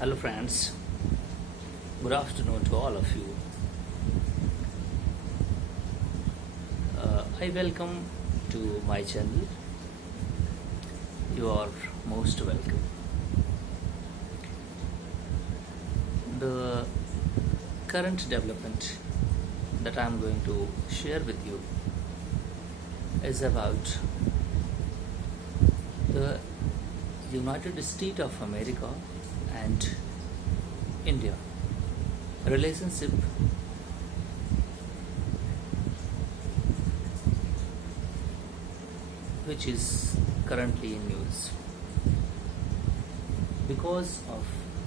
Hello, friends. Good afternoon to all of you. I welcome to my channel. You are most welcome. The current development that I am going to share with you is about the United States of America and India relationship which is currently in news because of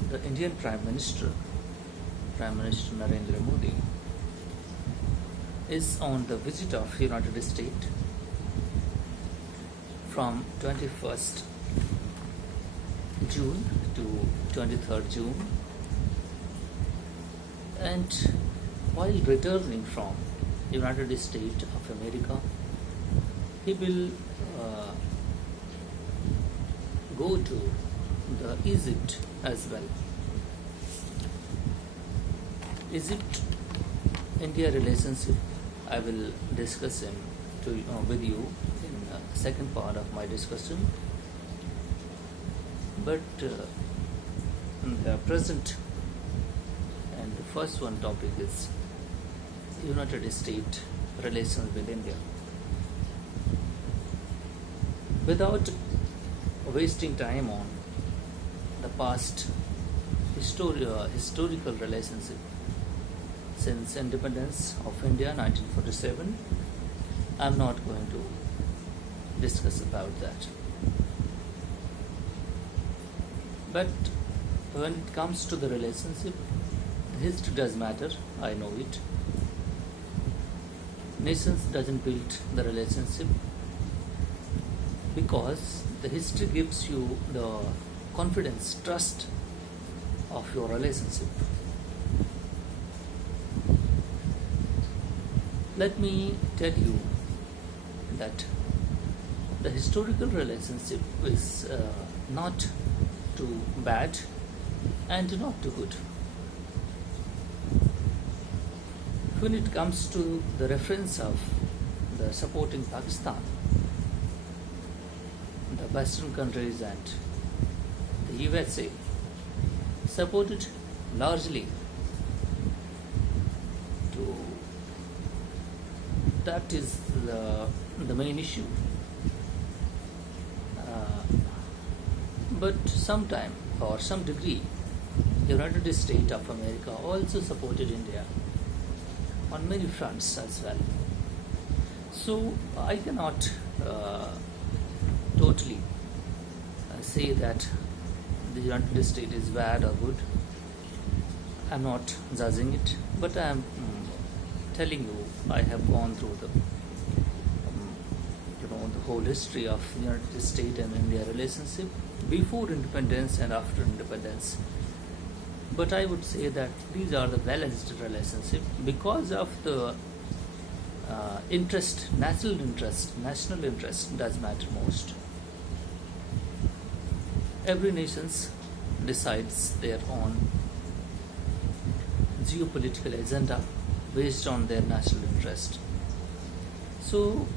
the Indian Prime Minister Narendra Modi is on the visit of United States from 21st June to 23rd June, and while returning from United States of America, he will go to the Egypt as well. Egypt-India relationship I will discuss with you in the second part of my discussion. But the present and the first one topic is United States relations with India. Without wasting time on the past historical relationship since independence of India 1947, I am not going to discuss about that. But when it comes to the relationship, history does matter, I know it. Nations doesn't build the relationship because the history gives you the confidence, trust of your relationship. Let me tell you that the historical relationship is not too bad and not too good. When it comes to the reference of the supporting Pakistan, the Western countries and the USA supported largely to that is the main issue. But sometime or some degree, United States of America also supported India on many fronts as well. So I cannot totally say that the United States is bad or good. I'm not judging it, but I am telling you I have gone through the the whole history of the United States and India relationship before independence and after independence. But I would say that these are the balanced relationship because of the national interest does matter most. Every nation decides their own geopolitical agenda based on their national interest. So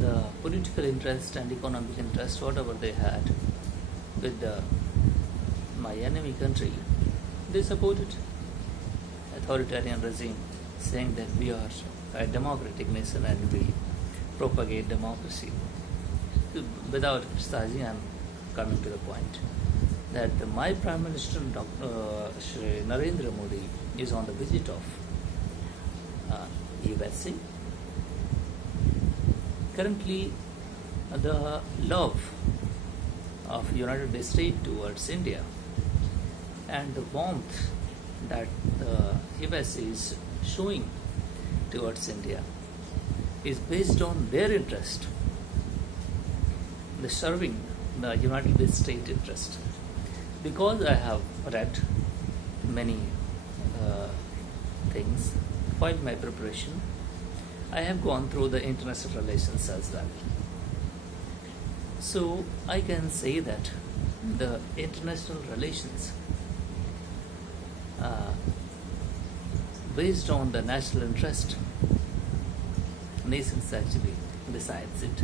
the political interest and economic interest, whatever they had with my enemy country, they supported authoritarian regime, saying that we are a democratic nation and we propagate democracy. Without criticizing, I am coming to the point that my Prime Minister Shri Narendra Modi is on the visit of USA. Currently, the love of United States towards India and the warmth that the USA is showing towards India is based on their interest, the serving the United States interest. Because I have read many things while my preparation, I have gone through the international relations as well. So I can say that the international relations based on the national interest. Nations actually decides it.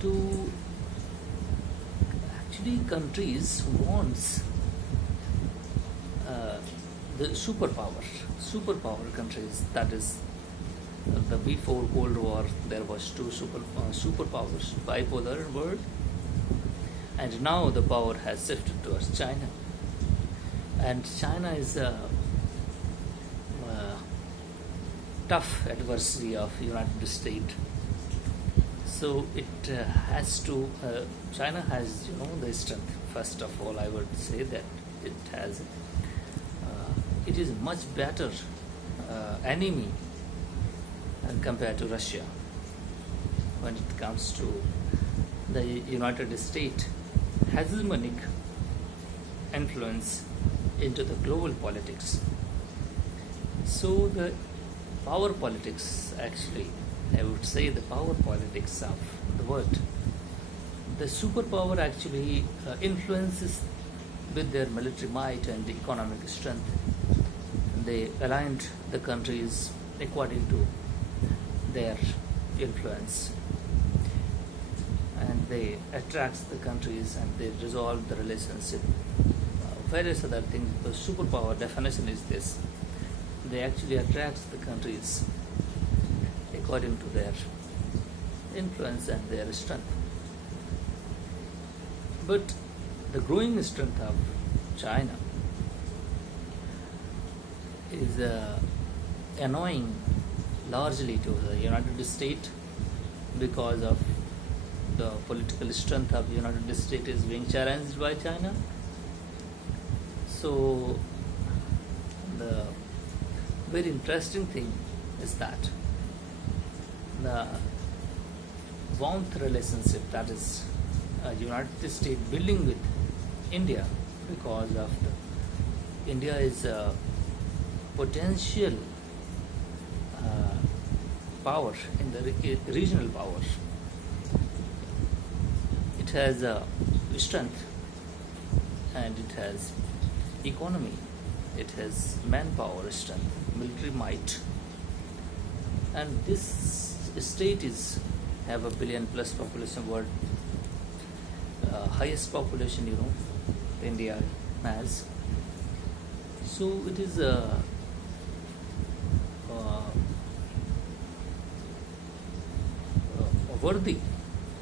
To actually countries wants the superpower countries. That is, the before Cold War there was two superpowers, bipolar world, and now the power has shifted towards China. And China is a tough adversary of United States. So it has to. China has, the strength. First of all, I would say that it has. It is much better enemy compared to Russia when it comes to the United States hegemonic influence into the global politics. So the power politics, actually, I would say the power politics of the world. The superpower actually influences with their military might and economic strength. They aligned the countries according to their influence, and they attract the countries and they resolve the relationship. Various other things. The superpower definition is this: they actually attract the countries according to their influence and their strength. But the growing strength of China is annoying largely to the United States, because of the political strength of the United States is being challenged by China. So the very interesting thing is that the warmth relationship that is United States building with India, because of the India is a potential power in the regional power. It has strength, and it has economy, it has manpower strength, military might, and this state is have a billion plus population world, highest population India has. So it is worthy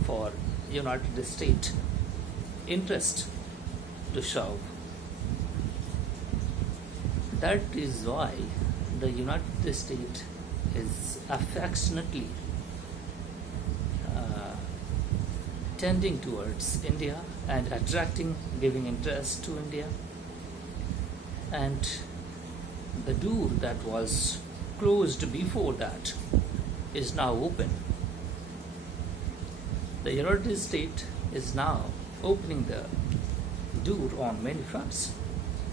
for United States interest to serve. That is why the United States is affectionately tending towards India and attracting, giving interest to India. And the door that was closed before that is now open. The United States is now opening the door on many fronts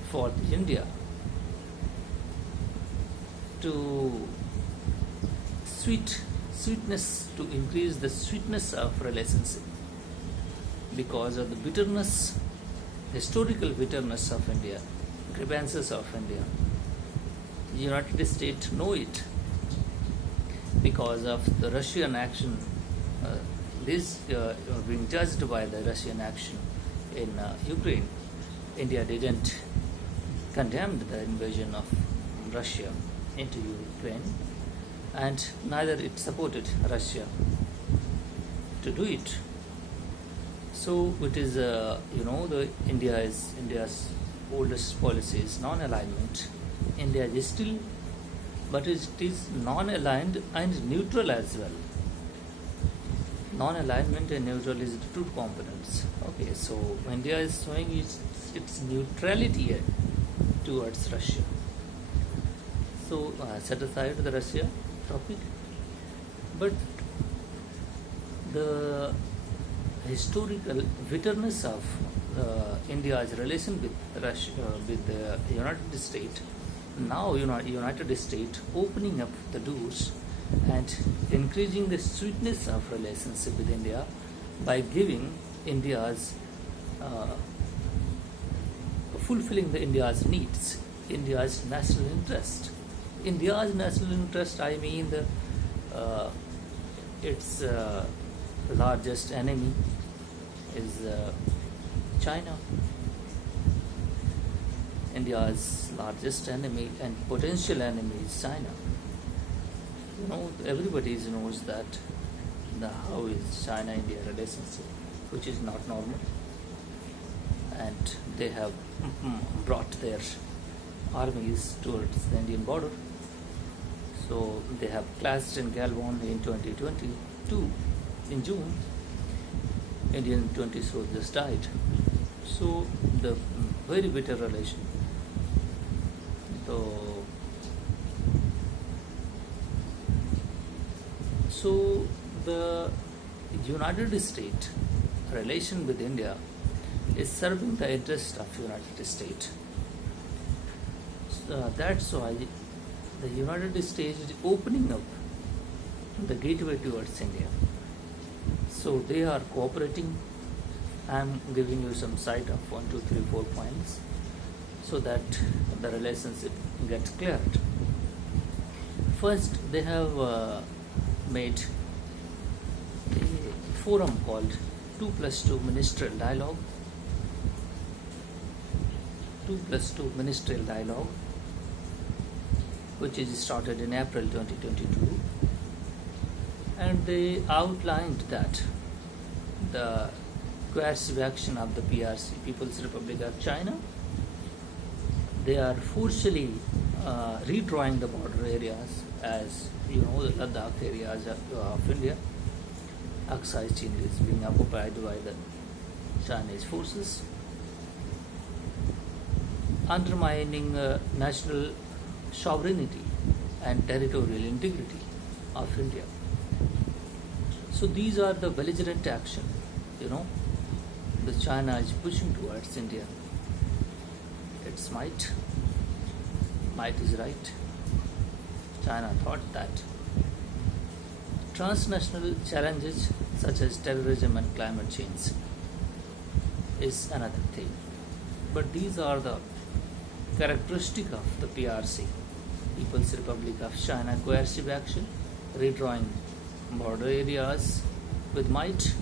for India to sweetness, to increase the sweetness of relationship, because of the bitterness, historical bitterness of India, grievances of India. The United States know it because of the Russian action. This being judged by the Russian action in Ukraine. India didn't condemn the invasion of Russia into Ukraine, and neither it supported Russia to do it. So it is, the India's oldest policy is non-alignment. India is still, but it is non-aligned and neutral as well. Non-alignment and neutral is the two components. Okay, so India is showing its neutrality towards Russia. So set aside the Russia topic, but the historical bitterness of India's relation with Russia, with the United States. Now, United States opening up the doors and increasing the sweetness of relationship with India by giving India's fulfilling the India's needs, India's national interest. India's national interest, I mean its largest enemy is China. India's largest enemy and potential enemy is China. Everybody knows that how is China-India relationship, which is not normal, and they have brought their armies towards the Indian border. So they have clashed in Galwan in 2022 in June. Indian 20 soldiers died. So the very bitter relation. So the United States relation with India is serving the interest of United States. That's why the United States is opening up the gateway towards India. So they are cooperating. I'm giving you some side of 1, 2, 3, 4 points so that the relationship gets cleared. First, they have made a forum called 2+2 Ministerial Dialogue. 2+2 Ministerial Dialogue, which is started in April 2022, and they outlined that the coercive action of the PRC, People's Republic of China, they are forcibly redrawing the border areas, as the Ladakh areas of India. Aksai Chin is being occupied by the Chinese forces, undermining national sovereignty and territorial integrity of India. So these are the belligerent action, the China is pushing towards India. Its might is right. China thought that transnational challenges such as terrorism and climate change is another thing. But these are the characteristic of the PRC, People's Republic of China coercive action, redrawing border areas with might,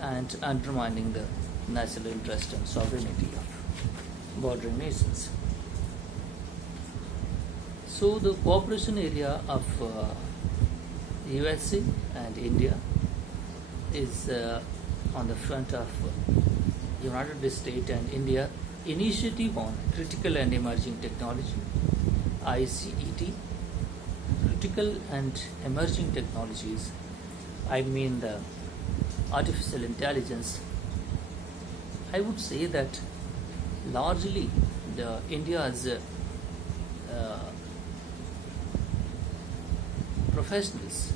and undermining the national interest and sovereignty of bordering nations. So the cooperation area of USA and India is on the front of United States and India Initiative on Critical and Emerging Technology, ICET. Critical and emerging technologies, I mean the artificial intelligence. I would say that largely the India's professionals,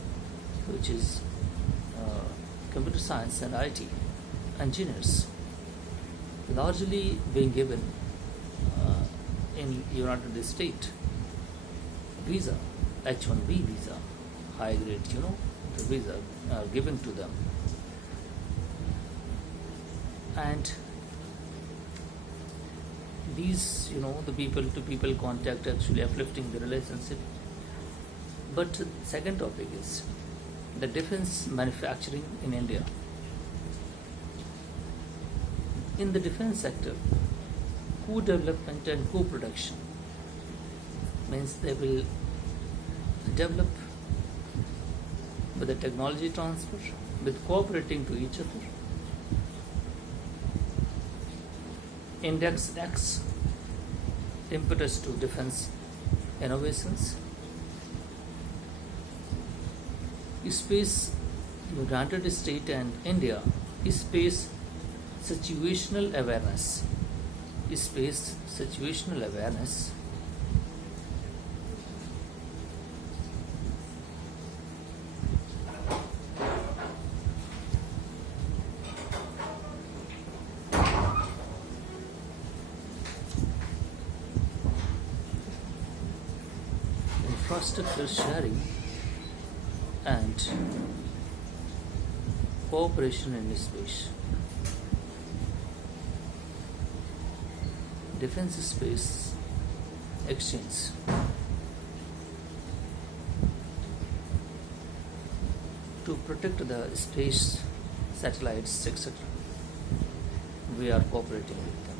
which is computer science and IT engineers, largely being given in United States visa, H-1B visa, high grade, the visa are given to them. And these, the people-to-people contact actually uplifting the relationship. But second topic is the defense manufacturing in India. In the defense sector, co-development and co-production means they will develop with the technology transfer, with cooperating to each other. Index X, impetus to defense innovations. Space, United States and India, space situational awareness. Space situational awareness. Infrastructure sharing and cooperation in space. Defense Space Exchange. To protect the space satellites, etc. We are cooperating with them.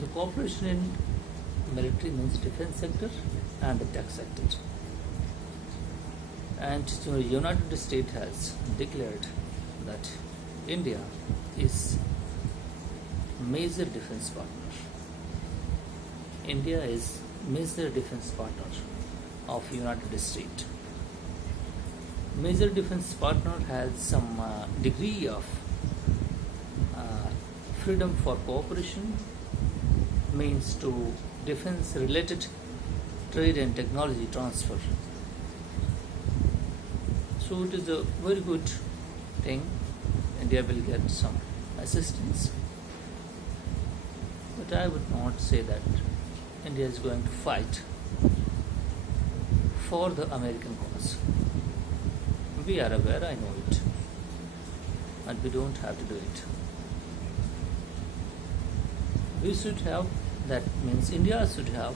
The cooperation in military means defense sector and the tech sector. And the United States has declared that India is major defense partner. India is major defense partner of United States. Major defense partner has some degree of freedom for cooperation, means to defense related trade and technology transfer. So it is a very good thing. India will get some assistance. But I would not say that India is going to fight for the American cause. We are aware, I know it. And we don't have to do it. We should have, that means India should have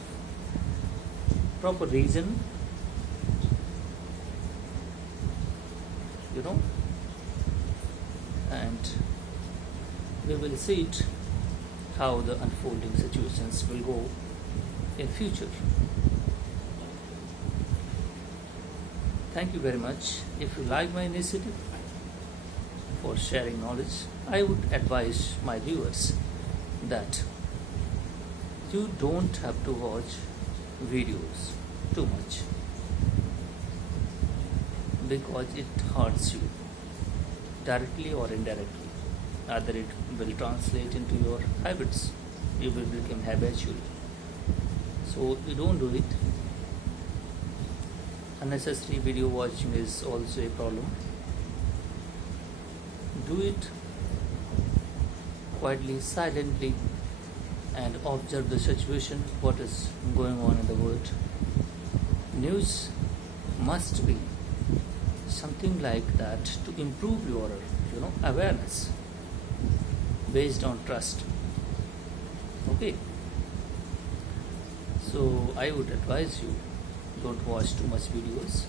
proper reason, and we will see it how the unfolding situations will go in future. Thank you very much. If you like my initiative for sharing knowledge, I would advise my viewers that you don't have to watch videos too much, because it hurts you directly or indirectly. Either it will translate into your habits, you will become habitual. So you don't do it. Unnecessary video watching is also a problem. Do it quietly, silently, and observe the situation, what is going on in the world. News must be something like that to improve your awareness based on trust. Okay, so I would advise you, don't watch too much videos.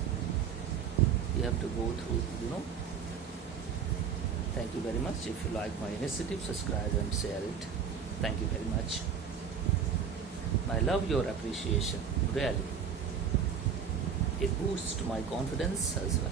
You have to go through. Thank you very much. If you like my initiative, subscribe and share it. Thank you very much. I love your appreciation, really. It boosts my confidence as well.